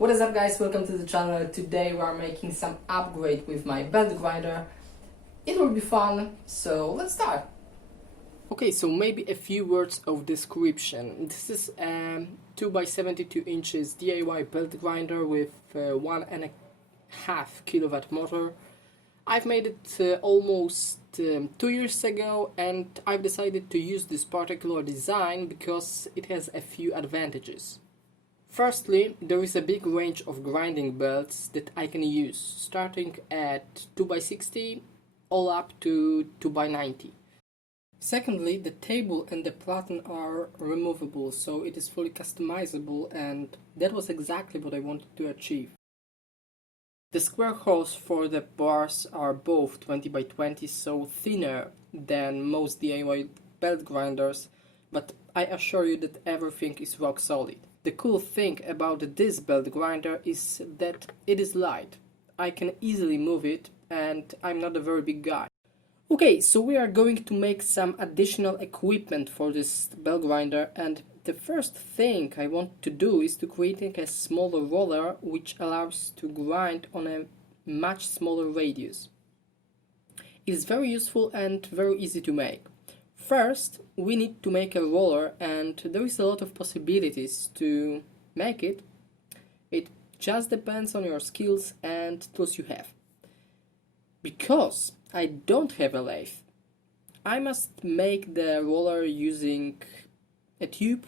What is up, guys? Welcome to the channel. Today we are making some upgrade with my belt grinder. It will be fun, so let's start. Okay, so maybe a few words of description. This is a 2x72 inches DIY belt grinder with 1.5 kilowatt motor. I've made it almost 2 years ago, and I've decided to use this particular design because it has a few advantages. Firstly, there is a big range of grinding belts that I can use, starting at 2x60 all up to 2x90. Secondly, the table and the platen are removable, so it is fully customizable, and that was exactly what I wanted to achieve. The square holes for the bars are both 20x20, so thinner than most DIY belt grinders, but I assure you that everything is rock solid. The cool thing about this belt grinder is that it is light. I can easily move it, and I'm not a very big guy. Okay, so we are going to make some additional equipment for this belt grinder, and the first thing I want to do is to create a smaller roller which allows to grind on a much smaller radius. It is very useful and very easy to make. First, we need to make a roller, and there is a lot of possibilities to make it. It just depends on your skills and tools you have. Because I don't have a lathe, I must make the roller using a tube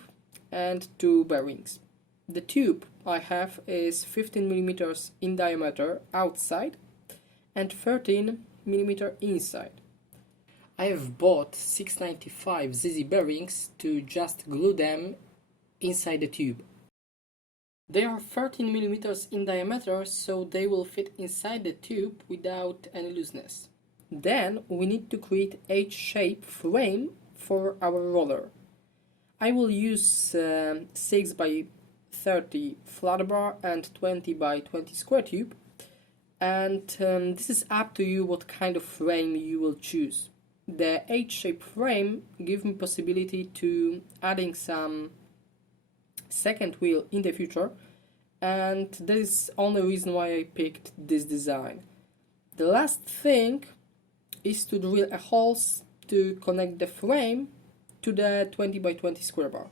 and 2 bearings. The tube I have is 15 mm in diameter outside and 13 mm inside. I have bought 695 ZZ bearings to just glue them inside the tube. They are 13 mm in diameter, so they will fit inside the tube without any looseness. Then we need to create H-shape frame for our roller. I will use 6x30 flat bar and 20x20 square tube, and this is up to you what kind of frame you will choose. The H-shape frame gives me possibility to adding some second wheel in the future, and that is the only reason why I picked this design. The last thing is to drill a holes to connect the frame to the 20x20 square bar.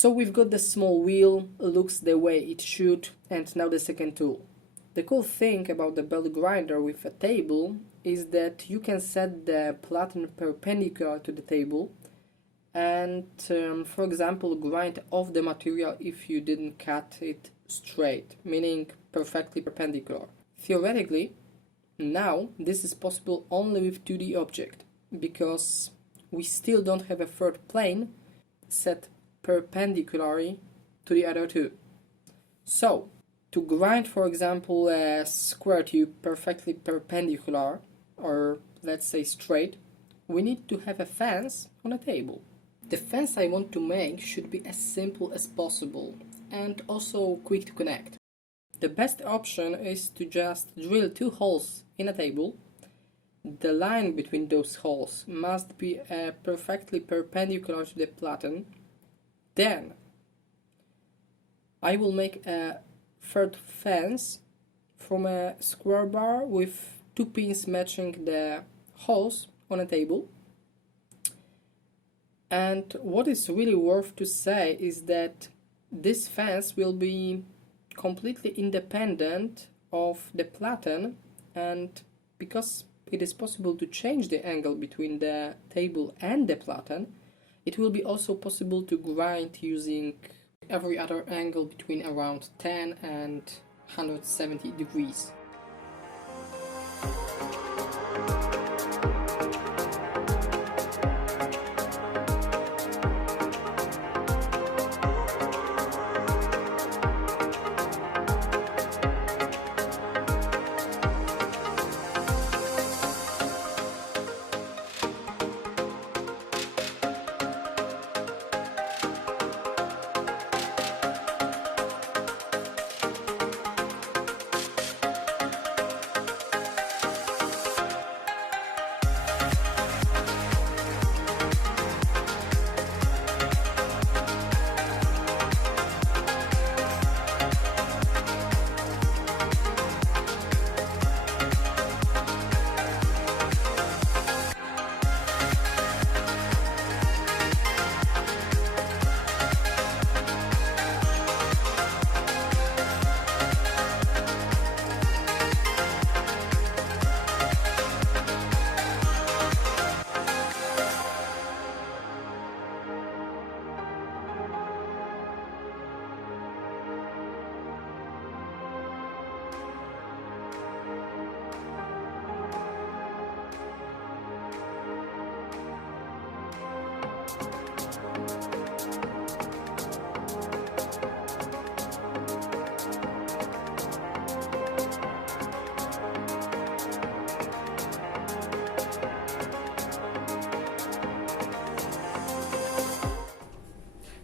So we've got the small wheel, looks the way it should, and now the second tool. The cool thing about the belt grinder with a table is that you can set the platen perpendicular to the table and, for example, grind off the material if you didn't cut it straight, meaning perfectly perpendicular. Theoretically, now this is possible only with 2D object, because we still don't have a third plane set perpendicularly to the other two. So, to grind, for example, a square tube perfectly perpendicular, or let's say straight, we need to have a fence on a table. The fence I want to make should be as simple as possible and also quick to connect. The best option is to just drill 2 holes in a table. The line between those holes must be perfectly perpendicular to the platen. Then I will make a third fence from a square bar with 2 pins matching the holes on a table. And what is really worth to say is that this fence will be completely independent of the platen, and because it is possible to change the angle between the table and the platen, it will be also possible to grind using every other angle between around 10 and 170 degrees.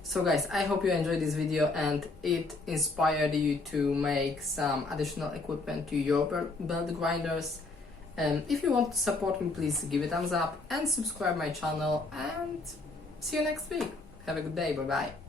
So guys, I hope you enjoyed this video and it inspired you to make some additional equipment to your belt grinders. If you want to support me, please give it a thumbs up and subscribe my channel, and see you next week. Have a good day, bye bye.